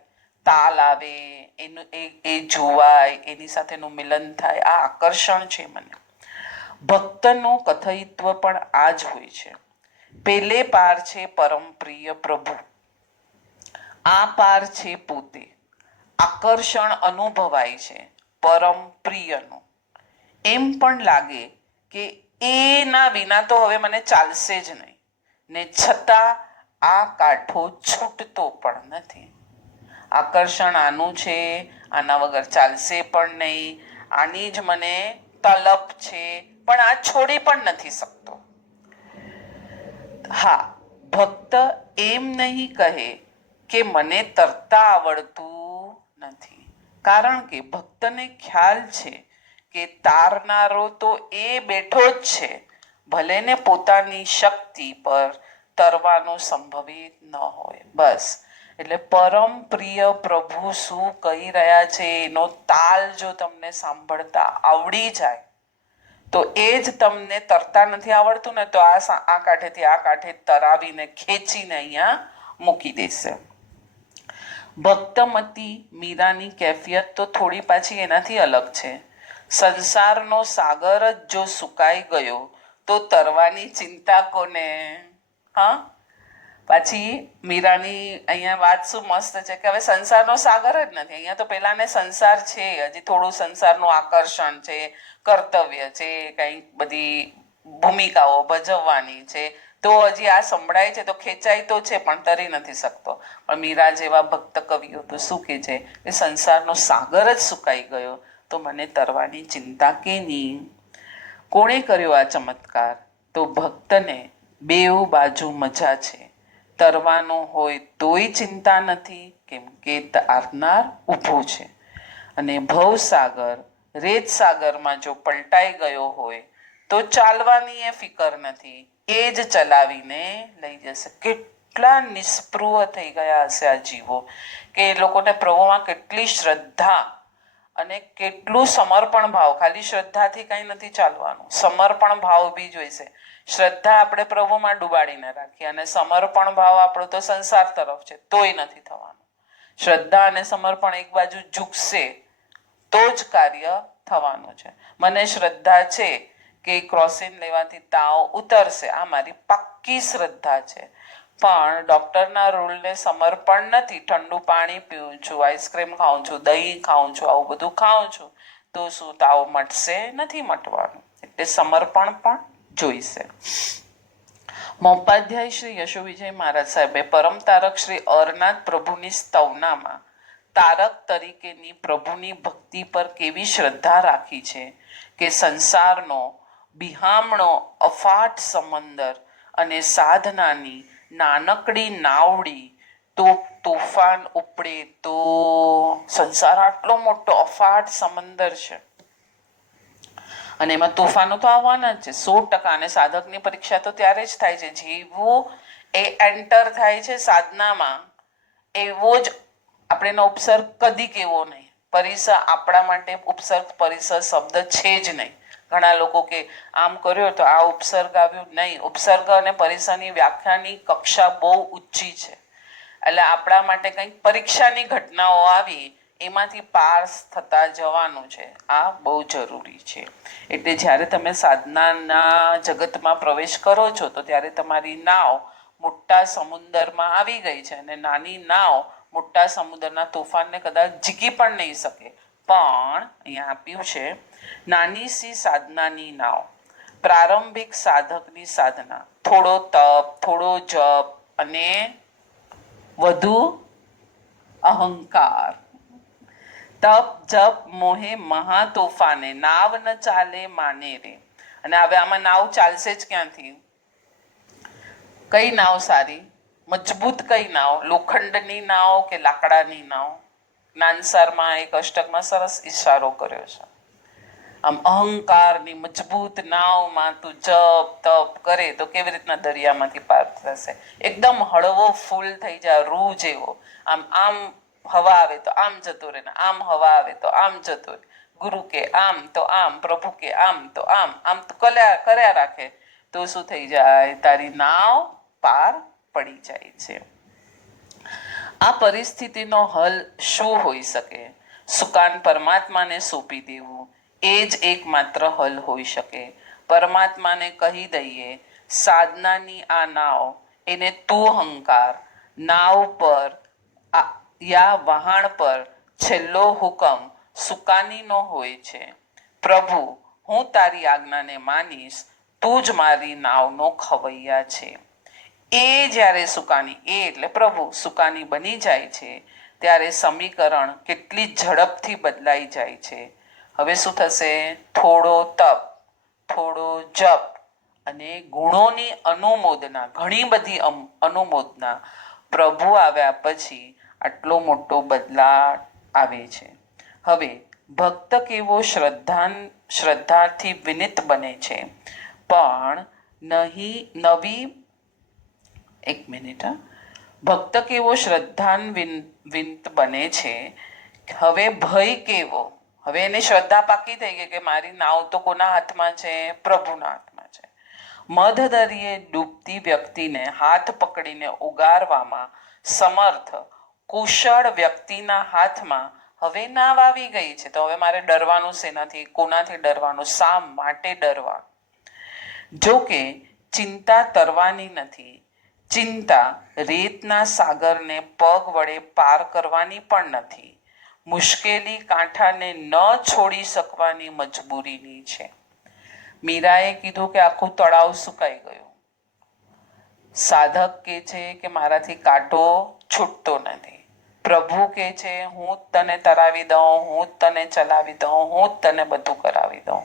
તાલ આવે, એનું એ જોવાય, એની સાથેનું મિલન થાય, આ આકર્ષણ છે મને. ભક્તનું કથયિત્વ પણ આ જ હોય છે. પેલે પાર છે પરમ પ્રિય પ્રભુ, આ પાર છે પોતે. આકર્ષણ અનુભવાય છે પરમ પ્રિયનું. એમ પણ લાગે કે એના વિના તો હવે મને ચાલશે જ નહીં, ને છતાં આ કાંઠો છૂટતો પણ નથી. આકર્ષણ આનું છે, આના વગર ચાલશે પણ નહીં, આની જ મને તલપ છે, પણ આ છોડી પણ નથી શકતો. હા, ભક્ત એમ નહીં કહે કે મને તરતા આવડતું નથી. કારણ કે ભક્તને ખ્યાલ છે કે તારનારો તો એ બેઠો જ છે, ભલે ને પોતાની શક્તિ પર તરવાનું સંભવિત ન હોય. બસ એટલે પરમ પ્રિય પ્રભુ શું કહી રહ્યા છે એનો તાલ જો તમને સાંભળતા આવડી જાય તો એ જ તમને તરતા નથી આવડતું ને તો આ કાંઠેથી આ કાંઠે તરાવીને ખેંચીને અહીંયા મૂકી દેશે. ભક્તમતી મીરાની કેફિયત તો થોડી પાછી એનાથી અલગ છે. સંસારનો સાગર જ જો સુકાઈ ગયો તો તરવાની ચિંતા કોને? હા, પાછી મીરાની અહીંયા વાત શું મસ્ત છે કે હવે સંસારનો સાગર જ નથી, અહીંયા તો પેલાને સંસાર છે, હજી થોડું સંસારનું આકર્ષણ છે, કર્તવ્ય છે, કંઈક બધી ભૂમિકાઓ ભજવવાની છે, તો હજી આ સંભળાય છે તો ખેંચાય તો છે પણ તરી નથી શકતો. પણ મીરા જેવા ભક્ત કવિઓ તો શું કહે છે કે સંસારનો સાગર જ સુકાઈ ગયો તો મને તરવાની ચિંતા કેની? કોણે કર્યો આ ચમત્કાર? તો ભક્તને બેઉ બાજુ મજા છે, તરવાનું હોય તોય ચિંતા નથી કેમ કે તારનાર ઊભો છે. અને ભવસાગર રેત સાગરમાં જો પલટાઈ ગયો હોય તો ચાલવાની એ ફિકર નથી, એ જ ચલાવીને લઈ જશે. કેટલા નિસ્પૃહ થઈ ગયા હશે આ જીવો કે એ લોકોને પ્રભુમાં કેટલી શ્રદ્ધા અને કેટલું સમર્પણ ભાવ. ખાલી શ્રદ્ધાથી કંઈ નથી ચાલવાનું, સમર્પણ ભાવ બી જોઈશે. શ્રદ્ધા આપણે પ્રભુમાં ડુબાડીને રાખીએ અને સમર્પણ ભાવ આપણો તો સંસાર તરફ છે તોય નથી થવાનું. શ્રદ્ધા અને સમર્પણ એક બાજુ ઝૂકશે તો જ કાર્ય થવાનું છે. મને શ્રદ્ધા છે કે ક્રોસિન લેવાથી તાવ ઉતરશે, આ મારી પાક્કી શ્રદ્ધા છે. પણ ડૉક્ટરના રૂલને સમર્પણ નથી. ઠંડુ પાણી પીવું છું, આઈસ્ક્રીમ ખાઉં છું, દહીં ખાઉં છું, આવું બધું ખાઉં છું તો શું તાવ મટશે? નથી મટવાનું. એટલે સમર્પણ પણ જોઈશે. મોપાધ્યાય શ્રી યશો વિજય મહારાજ સાહેબે પરમ તારક શ્રી અરનાથ પ્રભુની સ્તવનામાં તારક તરીકેની પ્રભુની ભક્તિ પર કેવી શ્રદ્ધા રાખી છે કે સંસારનો બિહામણો અફાટ સમંદર અને સાધનાની નાનકડી નાવડી તો તોફાન ઉપડે તો સંસાર આટલો મોટો અફાટ સમંદર છે અને એમાં તોફાનો તો આવવાના જ છે 100%. અને સાધકની પરીક્ષા તો ત્યારે જ થાય છે જેવું એ એન્ટર થાય છે સાધનામાં, એવો જ આપણે એનો ઉપસર્ગ કદી કેવો નહીં. પરિસર આપણા માટે ઉપસર્ગ પરિસર શબ્દ છે જ નહીં. ઘણા લોકો કે આમ કર્યો તો આ ઉપસર્ગ આવ્યું, નહીં. ઉપસર્ગ અને પરિસરની વ્યાખ્યાની કક્ષા બહુ ઊંચી છે. એટલે આપણા માટે કંઈક પરીક્ષાની ઘટનાઓ આવી એમાંથી પાસ થતા જવાનું છે, આ બહુ જરૂરી છે. એટલે જ્યારે તમે સાધનાના જગતમાં પ્રવેશ કરો છો તો ત્યારે તમારી નાવ મોટા સમુદરમાં આવી ગઈ છે અને નાની નાવ મોટા સમુદ્રના તોફાનને કદાચ ઝીકી પણ નહીં શકે. પણ અહીંયા આપ્યું છે નાની સી સાધનાની નાવ, પ્રારંભિક સાધકની સાધના, થોડો તપ, થોડો જપ અને વધુ અહંકાર. તપ જપ મોહે મહા તોફાને, નાવ ન ચાલે માને રે. અને હવે આમાં નાવ ચાલશે જ ક્યાંથી? કઈ નાવ સારી, મજબૂત કઈ નાવ? લોખંડની નાવ કે લાકડાની નાવ? જ્ઞાનસારમાં એક અષ્ટકમાં સરસ ઈશારો કર્યો છે. આમ અહંકારની મજબૂત નાવમાં તું જપ તપ કરે તો કેવી રીતના દરિયામાંથી પાર થશે? એકદમ હળવો ફૂલ થઈ જાય, રૂ જેવો. આમ આમ હવા આવે તો આમ જતો રહે ને આમ હવા આવે તો આમ જતો રહે. ગુરુ કે આમ તો આમ, પ્રભુ કે આમ તો આમ, આમ તો કર્યા રાખે તો શું થઈ જાય? તારી નાવ પાર પડી જાય છે. આ પરિસ્થિતિનો હલ શું હોઈ શકે? સુકાન પરમાત્માને સોંપી દેવું એ જ એકમાત્ર હલ હોઈ શકે. પરમાત્માને કહી દઈએ સાધનાની આ નાવ, એને તું હંકાર. નાવ પર યા વહાણ પર છેલ્લો હુકમ સુકાનીનો હોય છે. પ્રભુ, હું તારી આજ્ઞાને માનીશ, તું જ મારી નાવનો ખવૈયા છે. એ જ્યારે સુકાની, એ એટલે પ્રભુ સુકાની બની જાય છે ત્યારે સમીકરણ કેટલી ઝડપથી બદલાઈ જાય છે. હવે શું થશે? થોડો તપ, થોડો જપ અને ગુણોની અનુમોદના, ઘણી બધી અનુમોદના. પ્રભુ આવ્યા પછી આટલો મોટો બદલાવ આવે છે. હવે ભક્ત કેવો શ્રદ્ધાથી વિનિત બને છે, પણ નવી એક મિનિટ ભક્ત કેવો શ્રદ્ધાન્વિત બને છે. હવે ભય કેવો, હવે એને શ્રદ્ધા પાકી થઈ ગઈ કે મારી નાવ તો કોના હાથમાં છે? પ્રભુના હાથમાં છે. મધ દરિયે ડૂબતી વ્યક્તિને હાથ પકડીને ઉગારવામાં સમર્થ કુશળ વ્યક્તિના હાથમાં હવે નાવ આવી ગઈ છે. તો હવે મારે ડરવાનું શેનાથી? કોનાથી ડરવાનું? શા માટે ડરવા? જો કે ચિંતા તરવાની નથી. ચિંતા રેતના સાગરને પગ વડે પાર કરવાની પણ નથી. મુશ્કેલી કાંઠાને ન છોડી શકવાની મજબૂરીની છે. મીરાએ કીધું કે આખું તળાવ સુકાઈ ગયું. સાધક કે છે કે મારાથી કાંટો છૂટતો નથી. પ્રભુ કે છે હું જ તને તરાવી દઉં, હું જ તને ચલાવી દઉં, હું જ તને બધું કરાવી દઉં.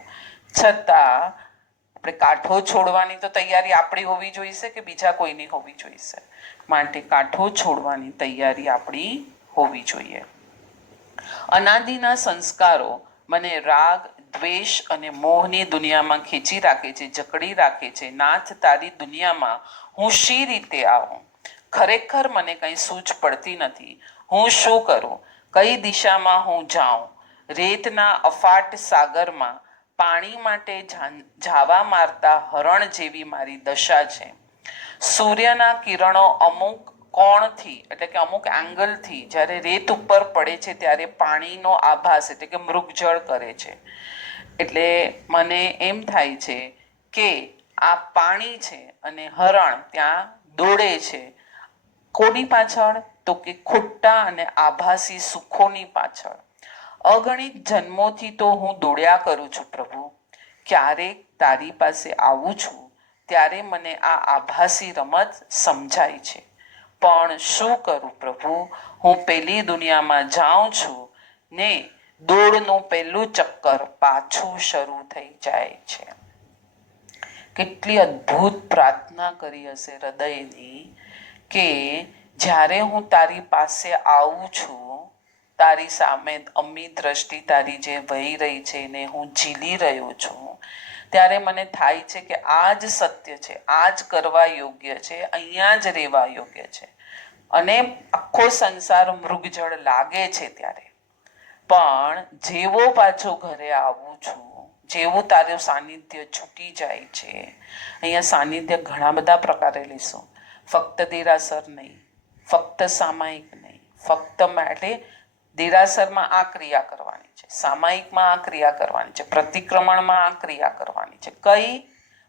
છતાં આપણે કાંઠો છોડવાની તો તૈયારી આપણી હોવી જોઈશે કે બીજા કોઈની હોવી જોઈશે? માટે કાંઠો છોડવાની તૈયારી આપણી હોવી જોઈએ. અનાદિના સંસ્કારો મને રાગ, દ્વેષ અને મોહની દુનિયામાં ખેંચી રાખે છે, જકડી રાખે છે. નાથ, તારી દુનિયામાં હું શી રીતે આવું? ખરેખર મને કંઈ સૂઝ પડતી નથી. હું શું કરું? કઈ દિશામાં હું જાઉં? રેતના અફાટ સાગરમાં પાણી માટે ઝાવા મારતા હરણ જેવી મારી દશા છે. સૂર્યના કિરણો અમુક કોણથી એટલે કે અમુક એંગલથી જ્યારે રેત ઉપર પડે છે ત્યારે પાણીનો આભાસ એટલે કે મૃગજળ કરે છે. એટલે મને એમ થાય છે કે આ પાણી છે અને હરણ ત્યાં દોડે છે. કોની પાછળ? તો કે ખોટા અને આભાસી સુખોની પાછળ. અગણિત જન્મોથી તો હું દોડ્યા કરું છું પ્રભુ. ક્યારેક તારી પાસે આવું છું ત્યારે મને આ આભાસી રમત સમજાય છે. પણ શું કરું પ્રભુ? હું પેલી દુનિયામાં જાઉં છું ને દોડનું પહેલું ચક્કર પાછું શરૂ થઈ જાય છે. કેટલી અદ્ભુત પ્રાર્થના કરી હશે હૃદયની કે જ્યારે હું તારી પાસે આવું છું, તારી સામે અમી દ્રષ્ટિ તારી જે વહી રહી છે ને હું ઝીલી રહ્યો છું, ત્યારે મને થાય છે કે આ જ સત્ય છે, આ જ કરવા યોગ્ય છે, અહીંયા જ રહેવા યોગ્ય છે. અને આખો સંસાર મૃગજળ લાગે છે ત્યારે પણ જેવો પાછો ઘરે આવું છું, જેવું તારું સાનિધ્ય છૂટી જાય છે. અહીંયા સાનિધ્ય ઘણા બધા પ્રકારે લેશું. ફક્ત દેરાસર નહીં, ફક્ત સામાયિક નહીં, ફક્ત એટલે દેરાસરમાં આ ક્રિયા કરવાની છે, સામાયિકમાં આ ક્રિયા કરવાની છે, પ્રતિક્રમણમાં આ ક્રિયા કરવાની છે. કઈ?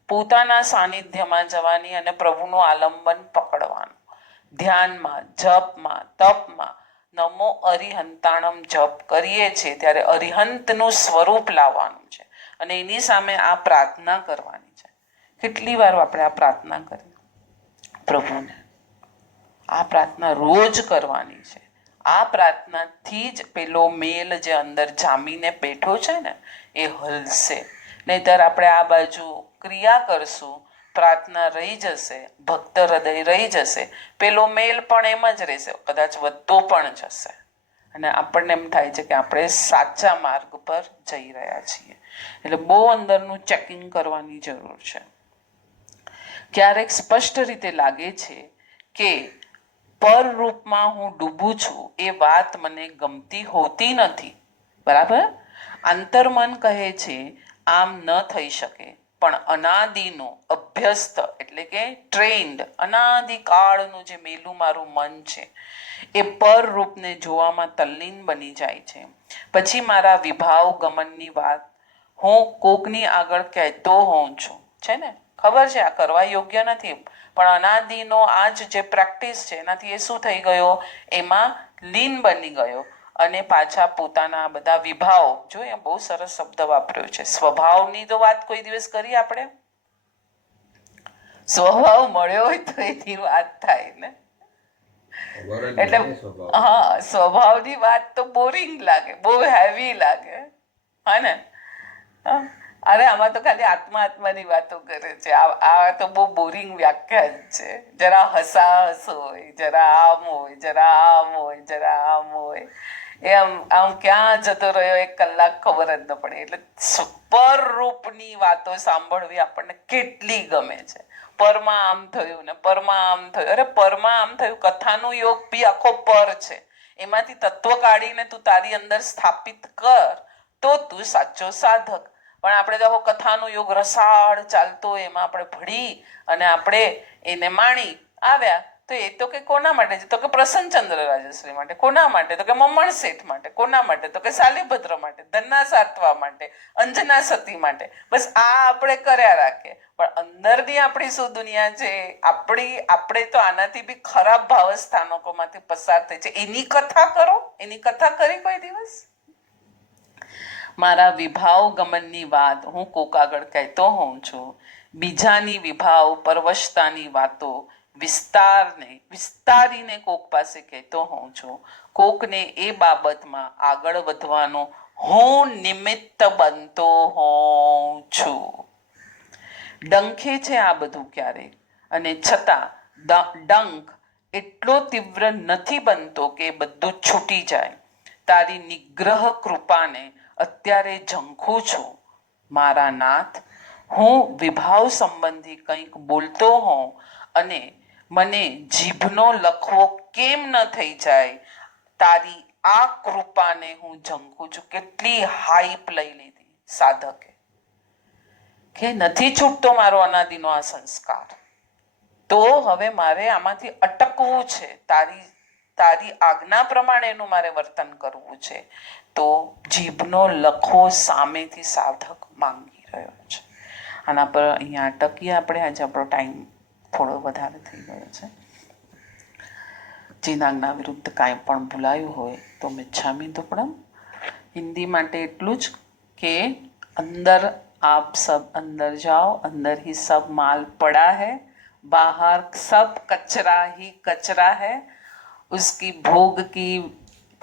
પોતાના સાનિધ્યમાં જવાની અને પ્રભુનું આલંબન પકડવાનું. ધ્યાનમાં, જપમાં, તપમાં નમો અરિહંતાણમ જપ કરીએ છીએ ત્યારે અરિહંતનું સ્વરૂપ લાવવાનું છે અને એની સામે આ પ્રાર્થના કરવાની છે. કેટલી વાર આપણે આ પ્રાર્થના કરીએ પ્રભુને? આ પ્રાર્થના રોજ કરવાની છે. આ પ્રાર્થનાથી જ પેલો મેલ જે અંદર જામીને બેઠો છે ને એ હલશે. નહીતર આપણે આ બાજુ ક્રિયા કરશું, પ્રાર્થના રહી જશે, ભક્ત હૃદય રહી જશે, પેલો મેલ પણ એમ જ રહેશે, કદાચ વધતો પણ જશે અને આપણને એમ થાય છે કે આપણે સાચા માર્ગ પર જઈ રહ્યા છીએ. એટલે બહુ અંદરનું ચેકિંગ કરવાની જરૂર છે. ક્યારેક સ્પષ્ટ રીતે લાગે છે કે પર રૂપમાં હું ડૂબું છું એ વાત મને ગમતી હોતી નથી. બરાબર? આંતરમન કહે છે આમ ન થઈ શકે, પણ અનાદિનું અભ્યસ્ત એટલે કે ટ્રેન્ડ અનાદિકાળનું જે મેલું મારું મન છે એ પર રૂપને જોવામાં તલ્લીન બની જાય છે. પછી મારા વિભાવ ગમનની વાત હું કોકની આગળ કહેતો હોઉં છું. છે ને, ખબર છે આ કરવા યોગ્ય નથી, પણ અનાદિનો આ જ જે પ્રેક્ટિસ છે એનાથી એ શું થઈ ગયો? એમાં લીન બની ગયો અને પાછા પોતાના બધા વિભાવ, જો એ બહુ સરસ શબ્દ વાપર્યો છે, સ્વભાવની તો વાત કોઈ દિવસ કરી આપણે? સ્વભાવ મળ્યો હોય તો એની વાત થાય ને. એટલે હા, સ્વભાવની વાત તો બોરિંગ લાગે, બહુ હેવી લાગે. હા ને? અરે આમાં તો ખાલી આત્માની વાતો કરે છે. આ તો બહુ બોરિંગ વ્યાખ્યાન છે. જરા હસાહસ હોય, જરા આમ હોય, જરા આમ હોય, જરા આમ હોય. એ આમ ક્યાં જતો રહ્યો 1 કલાક ખબર જ ન પડે. એટલે પરરૂપની વાતો સાંભળવી આપણને કેટલી ગમે છે. પરમાં આમ થયું ને પરમાં આમ થયું. અરે પરમાં આમ થયું, કથાનું યોગ બી આખો પર છે. એમાંથી તત્વ કાઢીને તું તારી અંદર સ્થાપિત કર તો તું સાચો સાધક. પણ આપણે તો કથાનું યોગ રસાળ ચાલતો હોય એમાં આપણે ભળી અને આપણે એને માણી આવ્યા. તો એ તો કે કોના માટે છે? તો કે પ્રસન્નચંદ્ર રાજશ્રી માટે. કોના માટે? તો કે મમણ શેઠ માટે. કોના માટે? તો કે શાલિભદ્ર માટે, ધનના સાતવા માટે, અંજના સતી માટે. બસ આ આપણે કર્યા રાખે. પણ અંદરની આપણી શું દુનિયા છે, આપણે તો આનાથી બી ખરાબ ભાવસ્થાનકોમાંથી પસાર થઈ છે. એની કથા કરો. એની કથા કરી કોઈ દિવસ? મારા વિભાવ ગમનની વાત હું કોક આગળ કહેતો હોઉં છું. બીજાની વિભાવ પરવશતાની વાતો વિસ્તારીને કોક પાસે કહેતો હોઉં છું. કોકને એ બાબતમાં આગળ વધવાનો હું નિમિત્ત બનતો હોઉં છું. ડંખે છે આ બધું ક્યારેક, અને છતાં ડંખ એટલો તીવ્ર નથી બનતો કે બધું છૂટી જાય. તારી નિગ્રહ કૃપાને અત્યારે ઝંખું છું મારા નાથ. હું વિભાવ સંબંધી કંઈક બોલતો હોઉં અને મને જીભનો લખવો કેમ ન થઈ જાય, તારી આ કૃપાને હું ઝંખું છું. કેટલી હાઈપ લઈ લીધી સાધકે કે નથી છૂટતો મારો અનાદિનો આ સંસ્કાર, તો હવે મારે આમાંથી અટકવું છે. તારી આજ્ઞા પ્રમાણેનું મારે વર્તન કરવું છે. તો જીભનો લખો સામેથી સાધક માંગી રહ્યો છે. આના પર અહીંયા અટકીએ આપણે. આજે આપણો ટાઈમ થોડો વધારે થઈ ગયો છે. જીનાજ્ઞા વિરુદ્ધ કાંઈ પણ ભૂલાયું હોય તો મિચ્છામી દુક્કડમ. હિન્દી માટે એટલું જ કે અંદર आप सब अंदर जाओ, अंदर ही सब माल पड़ा है, बाहर सब कचरा ही कचरा है. उसकी भोग की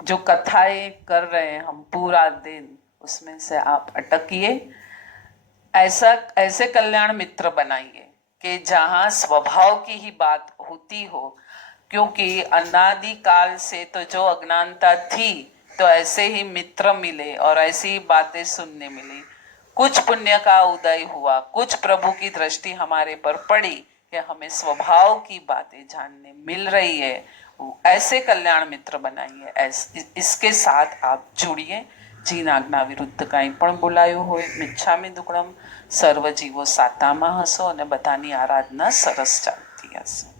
जो कथाएं कर रहे हैं हम पूरा दिन, उसमें से आप अटकिए. ऐसे कल्याण मित्र बनाइए कि जहाँ स्वभाव की ही बात होती हो. क्योंकि अनादिकाल से तो जो अज्ञानता थी, तो ऐसे ही मित्र मिले और ऐसी ही बातें सुनने मिली. कुछ पुण्य का उदय हुआ, कुछ प्रभु की दृष्टि हमारे पर पड़ी कि हमें स्वभाव की बातें जानने मिल रही है. ऐसे कल्याण मित्र बनाइए. इसके साथ आप जुड़िए. જીનાજ્ઞા વિરુદ્ધ કાંઈ પણ બોલાયું હોય મિચ્છામી દુક્કડમ. સર્વ જીવો સાતામાં હશો અને બધાની આરાધના સરસ ચાલતી હશે.